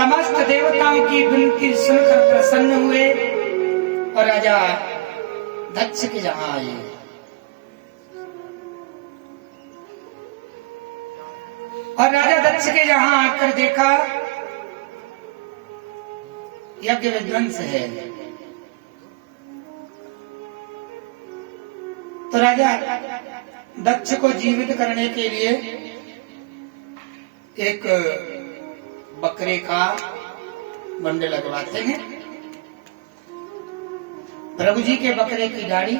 समस्त देवताओं की विनती सुनकर प्रसन्न हुए और राजा दक्ष के जहां आए। और राजा दक्ष के जहां आकर देखा यज्ञ विध्वंस है। तो राजा दक्ष को जीवित करने के लिए एक बकरे का बंड लगवाते हैं। प्रभु जी के बकरे की दाढ़ी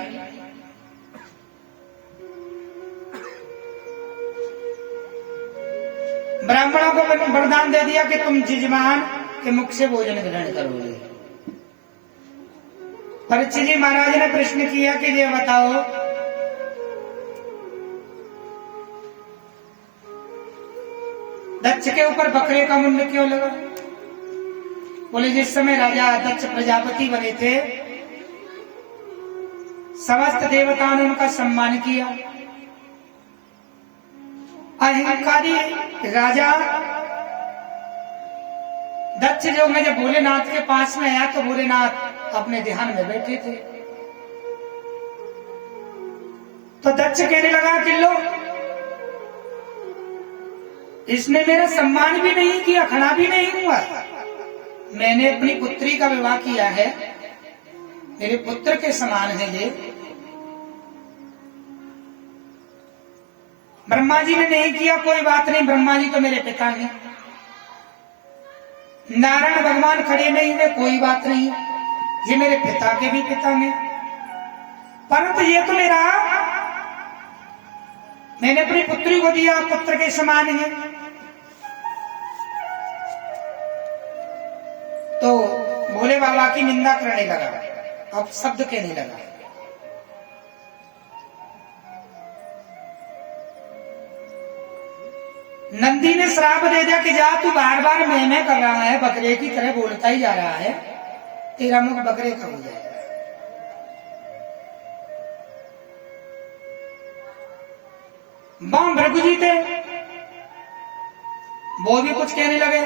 ब्राह्मणों को वरदान दे दिया कि तुम यजमान के मुख से भोजन ग्रहण करोगे। परीक्षित जी महाराज ने प्रश्न किया कि ये बताओ, दक्ष के ऊपर बकरे का मुंड क्यों लगा? बोले जिस समय राजा दक्ष प्रजापति बने थे समस्त देवताओं ने उनका सम्मान किया। अहंकारी राजा दक्ष जो मैं जब भोलेनाथ के पास में आया तो भोलेनाथ अपने ध्यान में बैठे थे। तो दक्ष कहने लगा कि लो, इसने मेरा सम्मान भी नहीं किया, खड़ा भी नहीं हुआ। मैंने अपनी पुत्री का विवाह किया है, मेरे पुत्र के समान है ये। ब्रह्मा जी ने नहीं किया, कोई बात नहीं, ब्रह्मा जी तो मेरे पिता हैं। नारायण भगवान खड़े नहीं हुए, कोई बात नहीं, ये मेरे पिता के भी पिता हैं। परंतु ये तो मैंने अपनी पुत्री को दिया, पुत्र के समान है। तो भोले बाबा की निंदा करने लगा, अब शब्द कहने लगा। नंदी ने श्राप दे दिया कि जा तू बार बार मैं कर रहा है, बकरे की तरह बोलता ही जा रहा है, तेरा मुख बकरे का हो जाएगा। बाम भृगु जी थे, वो भी कुछ कहने लगे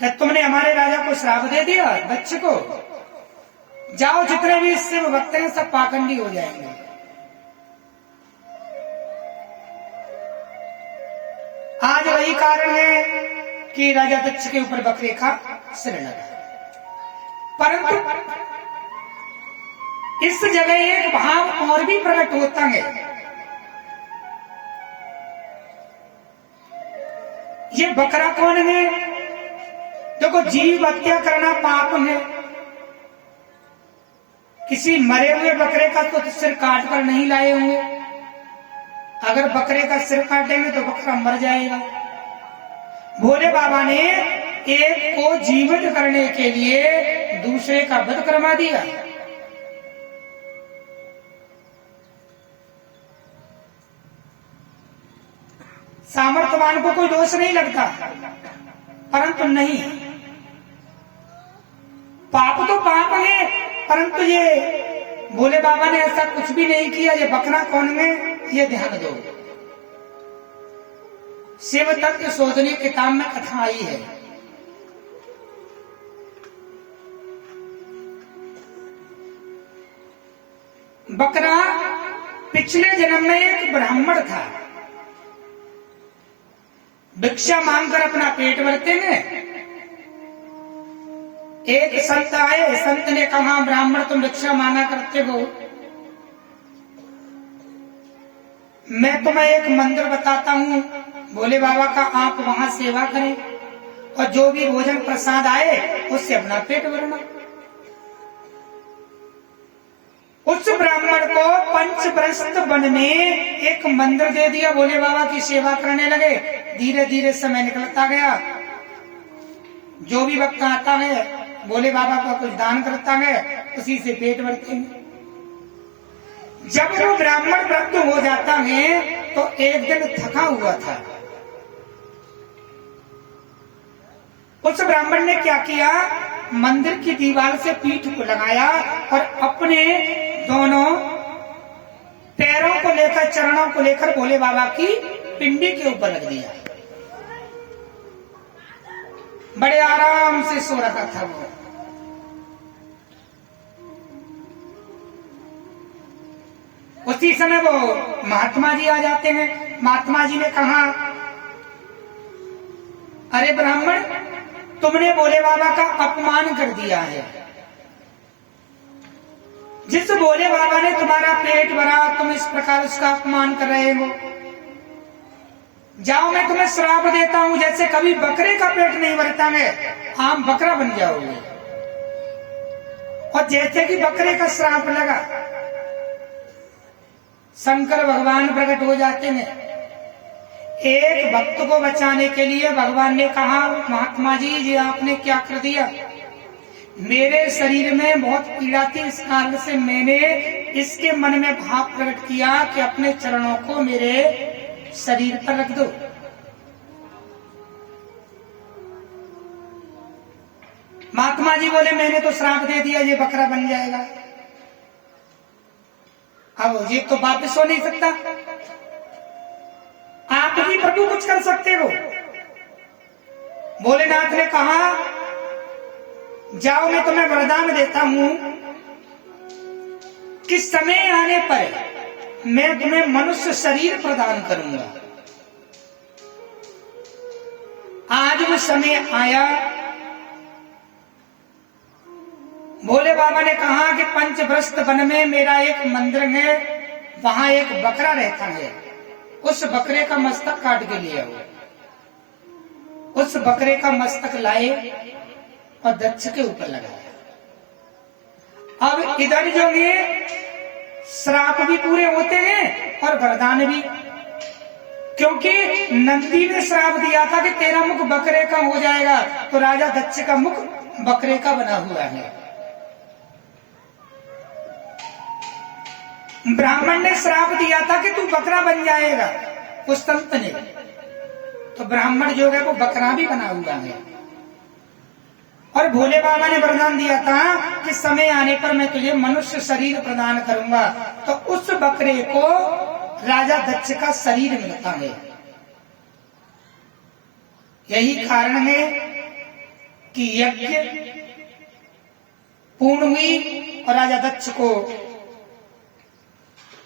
कि तुमने हमारे राजा को श्राप दे दिया, दक्ष को, जाओ जितने भी शिव भक्त हैं सब पाखंडी हो जाएंगे। आज वही कारण है कि राजा दक्ष के ऊपर बकरे का सिर लगा। परंतु इस जगह एक भाव और भी प्रकट होता है। ये बकरा कौन है? देखो, जीव हत्या करना पाप है। किसी मरे हुए बकरे का तो सिर काट कर नहीं लाए होंगे। अगर बकरे का सिर काटेंगे तो बकरा मर जाएगा। भोले बाबा ने एक को जीवित करने के लिए दूसरे का वध करवा दिया। सामर्थ्यवान को कोई दोष नहीं लगता, परंतु नहीं, पाप तो पाप है। परंतु ये भोले बाबा ने ऐसा कुछ भी नहीं किया। ये बकरा कौन है ये ध्यान दो। शिव तत्व शोधनी किताब में कथा आई है। बकरा पिछले जन्म में एक ब्राह्मण था, भिक्षा मांगकर अपना पेट भरते हैं। एक संत आए, संत ने कहा ब्राह्मण तुम भिक्षा मांगा करते हो, मैं तुम्हें एक मंदिर बताता हूँ भोले बाबा का, आप वहां सेवा करें और जो भी भोजन प्रसाद आए उससे अपना पेट भरना। उस ब्राह्मण को पंचप्रस्थ वन में एक मंदिर दे दिया, भोले बाबा की सेवा करने लगे। धीरे धीरे समय निकलता गया, जो भी वक्त आता है भोले बाबा को कुछ दान करता है, उसी से पेट भरते हैं। जब वो ब्राह्मण वृद्ध हो जाता है तो एक दिन थका हुआ था। उस ब्राह्मण ने क्या किया, मंदिर की दीवार से पीठ को लगाया और अपने दोनों पैरों को लेकर, चरणों को लेकर भोले बाबा की पिंडी के ऊपर रख दिया। बड़े आराम से सो रखा था वो। उसी समय वो महात्मा जी आ जाते हैं। महात्मा जी ने कहा, अरे ब्राह्मण, तुमने भोले बाबा का अपमान कर दिया है। जिस भोले बाबा ने तुम्हारा पेट भरा, तुम इस प्रकार उसका अपमान कर रहे हो। जाओ, मैं तुम्हें श्राप देता हूं, जैसे कभी बकरे का पेट नहीं भरता है, आम बकरा बन जाओगे। और जैसे कि बकरे का श्राप लगा, शंकर भगवान प्रकट हो जाते हैं। एक भक्त को बचाने के लिए भगवान ने कहा, महात्मा जी, ये आपने क्या कर दिया? मेरे शरीर में बहुत पीड़ा थी, इस कारण से मैंने इसके मन में भाव प्रकट किया कि अपने चरणों को मेरे शरीर पर रख दो। महात्मा जी बोले, मैंने तो श्राप दे दिया, ये बकरा बन जाएगा। अब ये तो वापस हो नहीं सकता, आप ही प्रभु कुछ कर सकते हो। भोलेनाथ ने कहा, जाओ, मैं तुम्हें वरदान देता हूं कि समय आने पर मैं तुम्हें मनुष्य शरीर प्रदान करूंगा। आज वो समय आया। भोले बाबा ने कहा कि पंचभ्रष्ट वन में मेरा एक मंदिर है, वहां एक बकरा रहता है, उस बकरे का मस्तक काट के ले आओ। उस बकरे का मस्तक लाए और दक्ष के ऊपर लगाया। अब इधर जो है श्राप भी पूरे होते हैं और वरदान भी, क्योंकि नंदी ने श्राप दिया था कि तेरा मुख बकरे का हो जाएगा, तो राजा दक्ष का मुख बकरे का बना हुआ है। ब्राह्मण ने श्राप दिया था कि तू बकरा बन जाएगा, उस संत ने, तो ब्राह्मण जो है वो बकरा भी बना हुआ है। और भोले बाबा ने वरदान दिया था कि समय आने पर मैं तुझे मनुष्य शरीर प्रदान करूंगा, तो उस बकरे को राजा दक्ष का शरीर मिलता है। यही कारण है कि यज्ञ पूर्ण हुई और राजा दक्ष को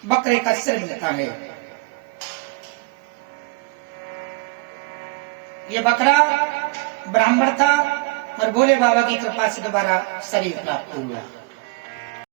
बकरे का सिर मिलता है। ये बकरा ब्राह्मण था और भोले बाबा की कृपा से दोबारा शरीर प्राप्त हुआ।